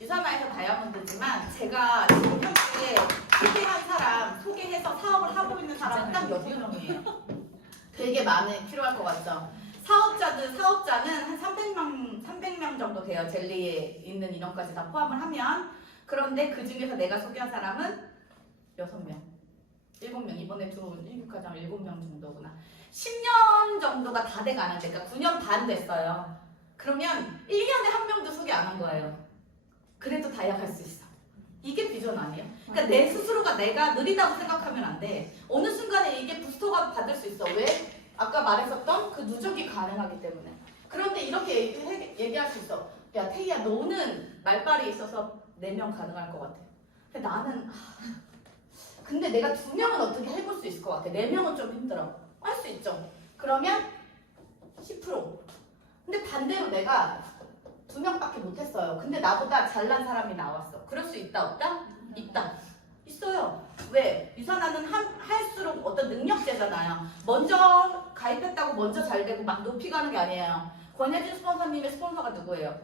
유산화에서 다이아몬드지만 제가 지금 현재 소개한 사람, 소개해서 사업을 하고 있는 사람은 딱 6명이에요. 되게 필요할 것 같죠? 사업자는 한 300명 정도 돼요. 젤리에 있는 인원까지 다 포함을 하면. 그런데 그 중에서 내가 소개한 사람은 6명. 7명. 이번에 들어온 1국가장 7명 정도구나. 10년 정도가 다 돼가는데, 그러니까 9년 반 됐어요. 그러면 1년에 한 명도 소개 안 한 거예요. 그래도 다이아 갈 수 있어. 이게 비전 아니에요? 그러니까 내 스스로가 내가 느리다고 생각하면 안 돼. 어느 순간에 이게 부스터가 받을 수 있어. 왜? 아까 말했었던 그 누적이 가능하기 때문에. 그런데 이렇게 얘기할 수 있어. 야 태희야 너는 말빨이 있어서 4명 가능할 것 같아. 근데 나는 근데 내가 2명은 어떻게 해볼 수 있을 것 같아. 4명은 좀 힘들어. 할 수 있죠. 그러면 10%. 근데 반대로 내가 2명밖에 못했어요. 근데 나보다 잘난 사람이 나왔어. 그럴 수 있다 없다? 있다. 있어요. 왜? 유산화는 할수록 어떤 능력제잖아요. 먼저 가입했다고 먼저 잘 되고 막 높이 가는 게 아니에요. 권혜진 스폰서님의 스폰서가 누구예요?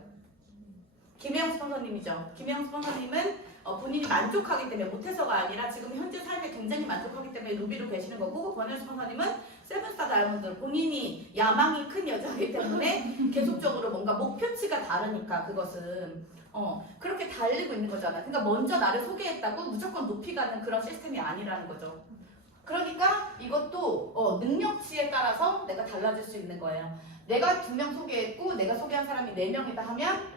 김혜영 스폰서님이죠. 김혜영 스폰서님은 본인이 만족하기 때문에 못해서가 아니라 지금 현재 삶에 굉장히 만족하기 때문에 루비로 계시는 거고, 권혜진 스폰서님은 세븐스타 다이아몬드 본인이 야망이 큰 여자이기 때문에 계속적으로 뭔가 목표치가 다르니까 그것은 그렇게 달리고 있는 거잖아. 그러니까 먼저 나를 소개했다고 무조건 높이 가는 그런 시스템이 아니라는 거죠. 그러니까 이것도 능력치에 따라서 내가 달라질 수 있는 거예요. 내가 2명 소개했고 내가 소개한 사람이 4명이다 하면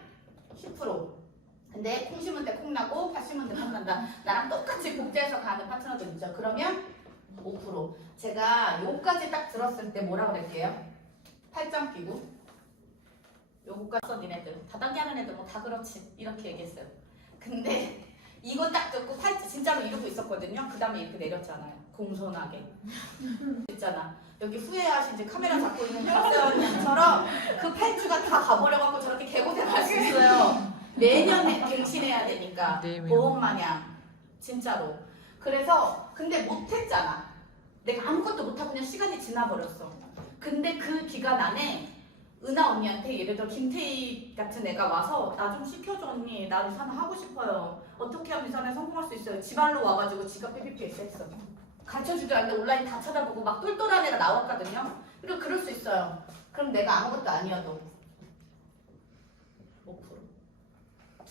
10%. 근데 콩 심은 데 콩 나고 팥 심은 데 팥 난다. 나랑 똑같이 복제해서 가는 파트너들 있죠. 그러면 5%. 제가 요까지 딱 들었을 때 뭐라 그럴게요? 팔짱 끼고 요거까지 니네들 다단계 하는 애들 뭐 다 그렇지 이렇게 얘기했어요. 근데 이거 딱 듣고 팔찌 진짜로 이러고 있었거든요. 그 다음에 이렇게 내렸잖아요. 공손하게 있잖아. 여기 후회하신지 카메라 잡고 있는 박세원님처럼 그 팔찌가 다 가버려갖고 저렇게 개고생할 수 있어요. 내년에 갱신해야 되니까 보험 마냥 진짜로. 그래서 근데 못했잖아. 내가 아무것도 못하고 그냥 시간이 지나버렸어. 근데 그 기간 안에 은하 언니한테 예를 들어 김태희 같은 애가 와서 나 좀 시켜줘 언니, 나 유산을 하고 싶어요. 어떻게 하면 유산에 성공할 수 있어요? 집알로 와가지고 지가 PPPS 했어. 가르쳐주도 않는데 온라인 다 찾아보고 막 똘똘한 애가 나왔거든요. 그리고 그럴 수 있어요. 그럼 내가 아무것도 아니어도 5%.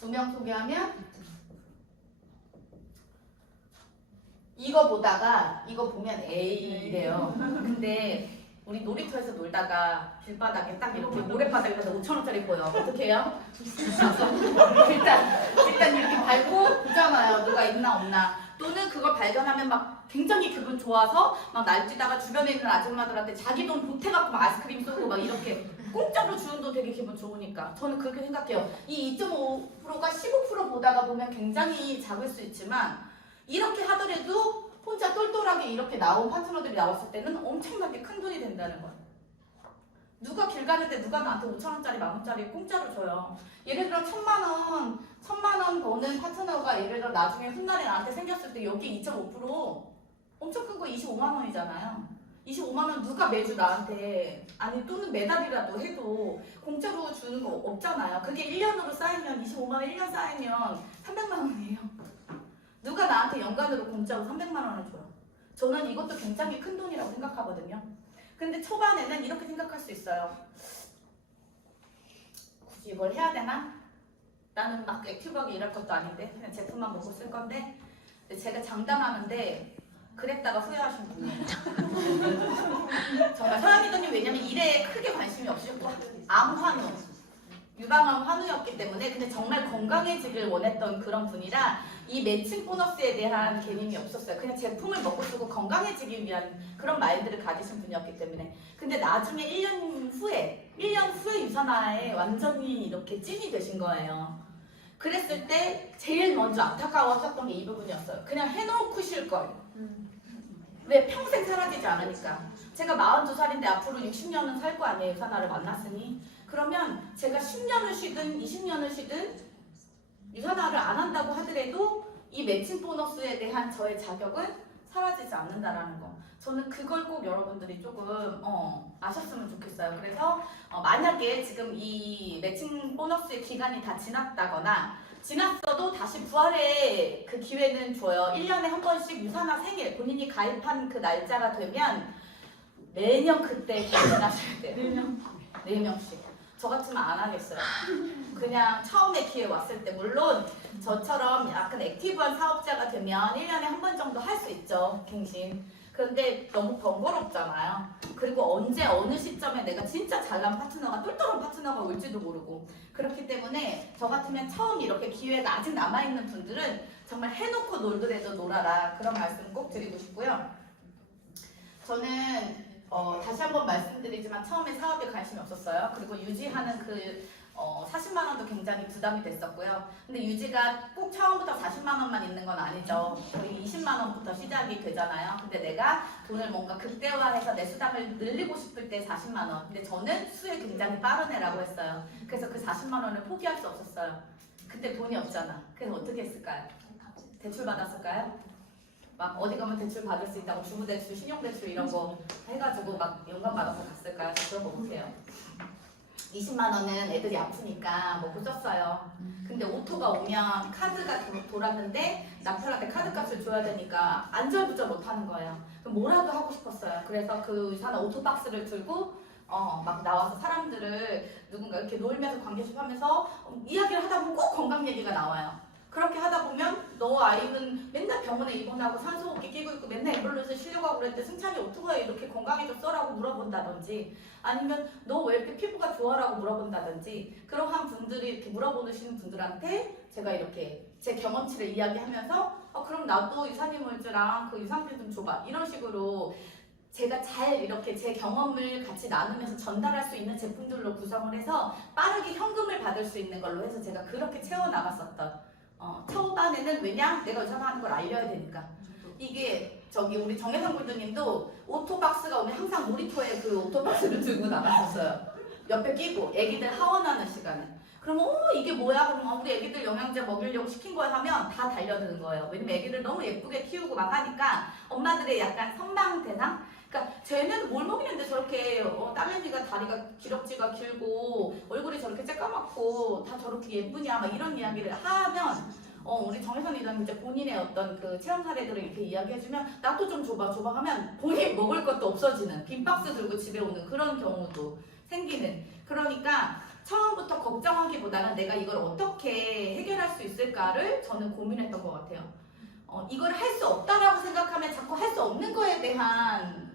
2명 소개하면 이거 보다가 이거 보면 A래요. 근데 우리 놀이터에서 놀다가 길바닥에 딱 이렇게 모래바닥에서 5,000원짜리 보여. 어떻게 해요? 일단 이렇게 밟고 보잖아요. 누가 있나 없나. 또는 그걸 발견하면 막 굉장히 기분 좋아서 막 날뛰다가 주변에 있는 아줌마들한테 자기 돈 보태갖고 막 아이스크림 쏘고 막 이렇게 공짜로 주는 돈 되게 기분 좋으니까. 저는 그렇게 생각해요. 이 2.5%가 15% 보다가 보면 굉장히 작을 수 있지만 이렇게 하더라도 혼자 똘똘하게 이렇게 나온 파트너들이 나왔을 때는 엄청나게 큰 돈이 된다는 거예요. 누가 길 가는데 누가 나한테 5,000원짜리, 10,000원짜리 공짜로 줘요. 예를 들어 1,000만 원 버는 파트너가 예를 들어 나중에 훗날에 나한테 생겼을 때 여기 2.5% 엄청 큰 거 25만 원이잖아요. 25만 원 누가 매주 나한테 아니 또는 매달이라도 해도 공짜로 주는 거 없잖아요. 그게 1년으로 쌓이면 25만 원 1년 쌓이면 300만 원이에요. 누가 나한테 연간으로 공짜로 300만 원을 줘요. 저는 이것도 굉장히 큰 돈이라고 생각하거든요. 근데 초반에는 이렇게 생각할 수 있어요. 굳이 이걸 해야 되나? 나는 막 액티브하게 일할 것도 아닌데 그냥 제품만 먹고 쓸 건데 제가 장담하는데 그랬다가 후회하신 분이에요. 정말 서현이더님 왜냐면 일에 크게 관심이 없으셨고 암환우 유방암 환우였기 때문에 근데 정말 건강해지길 원했던 그런 분이라 이 매칭 보너스에 대한 개념이 없었어요. 그냥 제품을 먹고 쓰고 건강해지기 위한 그런 마인드를 가지신 분이었기 때문에 근데 나중에 1년 후에 유산화에 완전히 이렇게 찐이 되신 거예요. 그랬을 때 제일 먼저 안타까워하셨던 게 이 부분이었어요. 그냥 해놓고 쉴 걸. 왜 평생 사라지지 않으니까. 제가 42살인데 앞으로 60년은 살 거 아니에요. 유산화를 만났으니. 그러면 제가 10년을 쉬든 20년을 쉬든 유산화를 안 한다고 하더라도 이 매칭 보너스에 대한 저의 자격은 사라지지 않는다라는 거. 저는 그걸 꼭 여러분들이 조금 아셨으면 좋겠어요. 그래서 만약에 지금 이 매칭 보너스의 기간이 다 지났다거나 지났어도 다시 부활의 그 기회는 줘요. 1년에 한 번씩 유산화 생일 본인이 가입한 그 날짜가 되면 매년 그때 갱신하셔야 돼요. 4명씩. 저 같으면 안 하겠어요. 그냥 처음에 기회 왔을 때 물론 저처럼 약간 액티브한 사업자가 되면 1년에 한 번 정도 할 수 있죠. 갱신. 그런데 너무 번거롭잖아요. 그리고 언제 어느 시점에 내가 진짜 잘난 파트너가 똘똘한 파트너가 올지도 모르고 그렇기 때문에 저 같으면 처음 이렇게 기회가 아직 남아있는 분들은 정말 해놓고 놀더라도 놀아라 그런 말씀 꼭 드리고 싶고요. 저는 다시 한번 말씀드리지만 처음에 사업에 관심이 없었어요. 그리고 유지하는 그 40만 원도 굉장히 부담이 됐었고요. 근데 유지가 꼭 처음부터 40만 원만 있는 건 아니죠. 거의 20만 원부터 시작이 되잖아요. 근데 내가 돈을 뭔가 극대화해서 내 수당을 늘리고 싶을 때 40만 원. 근데 저는 수에 굉장히 빠른 애라고 했어요. 그래서 그 40만 원을 포기할 수 없었어요. 그때 돈이 없잖아. 그래서 어떻게 했을까요? 대출 받았을까요? 막 어디 가면 대출 받을 수 있다고 주부대출, 신용대출 이런 거 해가지고 막 연관 받아서 갔을까요? 그런 거 못해요. 20만 원은 애들이 아프니까 먹고 썼어요. 근데 오토가 오면 카드가 돌았는데 남편한테 카드값을 줘야 되니까 안절부절 못하는 거예요. 그럼 뭐라도 하고 싶었어요. 그래서 그 유산화 오토박스를 들고 막 나와서 사람들을 누군가 이렇게 놀면서 관계숍 하면서 이야기를 하다 보면 꼭 건강 얘기가 나와요. 그렇게 하다 보면 너 아이는 맨날 병원에 입원하고 산소호흡기 끼고 있고 맨날 앰뷸런스 쉬려고 그랬는데 승찬이 어떻게 이렇게 건강해졌어라고 물어본다든지 아니면 너 왜 이렇게 피부가 좋아라고 물어본다든지 그러한 분들이 이렇게 물어보시는 분들한테 제가 이렇게 제 경험치를 이야기하면서 그럼 나도 유산균물주랑 그 유산균 좀 줘봐 이런 식으로 제가 잘 이렇게 제 경험을 같이 나누면서 전달할 수 있는 제품들로 구성을 해서 빠르게 현금을 받을 수 있는 걸로 해서 제가 그렇게 채워나갔었던 초반에는 왜냐? 내가 의사하는 걸 알려야 되니까. 이게 우리 정혜성 골드님도 오토박스가 오면 항상 놀이터에 그 오토박스를 들고 나갔었어요. 옆에 끼고 애기들 하원하는 시간에. 그러면 이게 뭐야? 그러면 우리 애기들 영양제 먹이려고 시킨 거야 하면 다 달려드는 거예요. 왜냐면 애기들 너무 예쁘게 키우고 막 하니까 엄마들의 약간 선망대상? 그러니까 쟤는 뭘 먹이는데 저렇게 딸내미가 다리가 기럭지가 길고 얼굴이 저렇게 쬐까맣고 다 저렇게 예쁘냐 막 이런 이야기를 하면 우리 정혜선 이사님 이제 본인의 어떤 그 체험 사례들을 이렇게 이야기해주면 나도 좀 줘봐 하면 본인 먹을 것도 없어지는 빈 박스 들고 집에 오는 그런 경우도 생기는 그러니까 처음부터 걱정하기보다는 내가 이걸 어떻게 해결할 수 있을까를 저는 고민했던 것 같아요. 이걸 할 수 없다라고 생각하면 자꾸 할 수 없는 거에 대한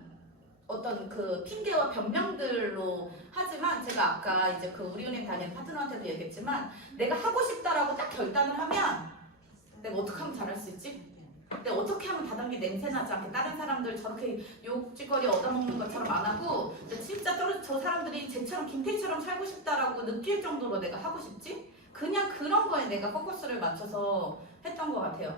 어떤 그 핑계와 변명들로 하지만 제가 아까 이제 그 우리 은행 다니는 파트너한테도 얘기했지만 내가 하고 싶다라고 딱 결단을 하면 내가 어떻게 하면 잘할 수 있지? 내가 어떻게 하면 다단계 냄새 나지 않게 다른 사람들 저렇게 욕짓거리 얻어먹는 것처럼 안 하고 진짜 저 사람들이 쟤처럼 김태희처럼 살고 싶다라고 느낄 정도로 내가 하고 싶지? 그냥 그런 거에 내가 포커스를 맞춰서 했던 것 같아요.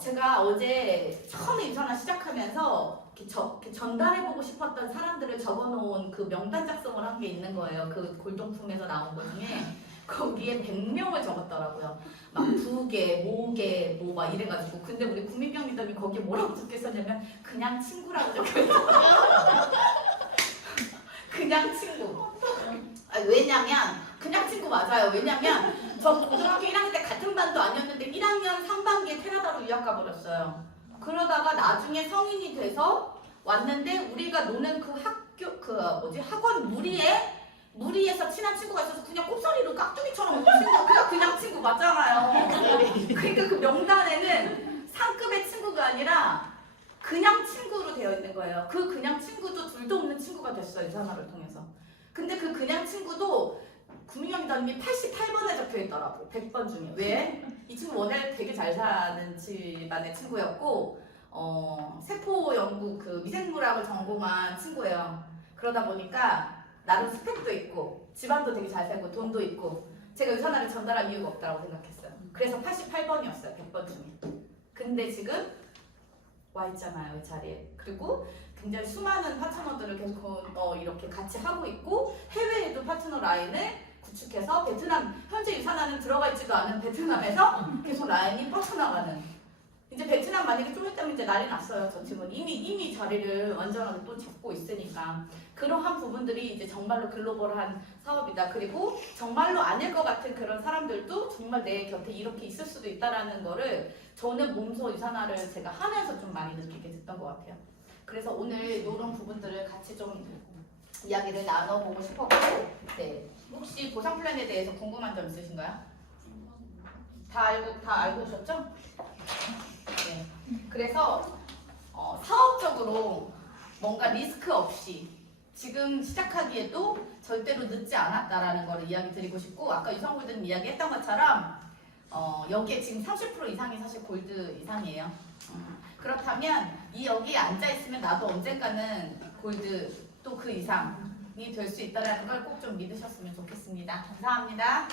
제가 어제 처음에 유산화 시작하면서 이렇게 전달해보고 싶었던 사람들을 적어놓은 그 명단 작성을 한 게 있는 거예요. 그 골동품에서 나온 것 중에 거기에 100명을 적었더라고요. 막 부계, 모계, 뭐 막 이래가지고 근데 우리 구민경 리더님 거기에 뭐라고 적혀있었냐면 그냥 친구라고 적혀있어요. 그냥 친구. 왜냐면 그냥 친구 맞아요. 왜냐면 저 고등학교 1학년 때 같은 반도 아니었는데 1학년 3반기에 캐나다로 유학 가버렸어요. 그러다가 나중에 성인이 돼서 왔는데 우리가 노는 그 학원 무리에서 친한 친구가 있어서 그냥 꼽사리로 깍두기처럼 그냥 친구 맞잖아요. 그러니까 그 명단에는 상급의 친구가 아니라 그냥 친구로 되어 있는 거예요. 그 그냥 친구도 둘도 없는 친구가 됐어요. 유산화를 통해서. 근데 그 그냥 친구도 구민경 리더님이 88번에 적혀있더라고. 100번 중에. 왜? 이 친구 원래 되게 잘 사는 집안의 친구였고 세포 연구 그 미생물학을 전공한 친구예요. 그러다 보니까 나름 스펙도 있고 집안도 되게 잘 살고 돈도 있고 제가 유산화를 전달할 이유가 없다고 생각했어요. 그래서 88번이었어요. 100번 중에. 근데 지금 와 있잖아요. 이 자리에. 그리고 굉장히 수많은 파트너들을 계속 이렇게 같이 하고 있고 해외에도 파트너 라인을 구축해서 베트남 현재 유산화는 들어가 있지도 않은 베트남에서 계속 라인이 뻗쳐나가는 이제 베트남 만약에 좀 있다면 이제 난리 났어요. 저 친구는 이미 자리를 완전하게 또 잡고 있으니까 그러한 부분들이 이제 정말로 글로벌한 사업이다. 그리고 정말로 아닐 것 같은 그런 사람들도 정말 내 곁에 이렇게 있을 수도 있다라는 거를 저는 몸소 유산화를 제가 하면서 좀 많이 느끼게 됐던 것 같아요. 그래서 오늘 이런 부분들을 같이 좀 이야기를 나눠보고 싶었고 네. 혹시 보상 플랜에 대해서 궁금한 점 있으신가요? 다 알고 오셨죠? 네. 그래서 사업적으로 뭔가 리스크 없이 지금 시작하기에도 절대로 늦지 않았다라는 걸 이야기 드리고 싶고 아까 유성골드님 이야기했던 것처럼 여기에 지금 30% 이상이 사실 골드 이상이에요. 그렇다면 여기에 앉아있으면 나도 언젠가는 골드 또 그 이상이 될 수 있다는 걸 꼭 좀 믿으셨으면 좋겠습니다. 감사합니다.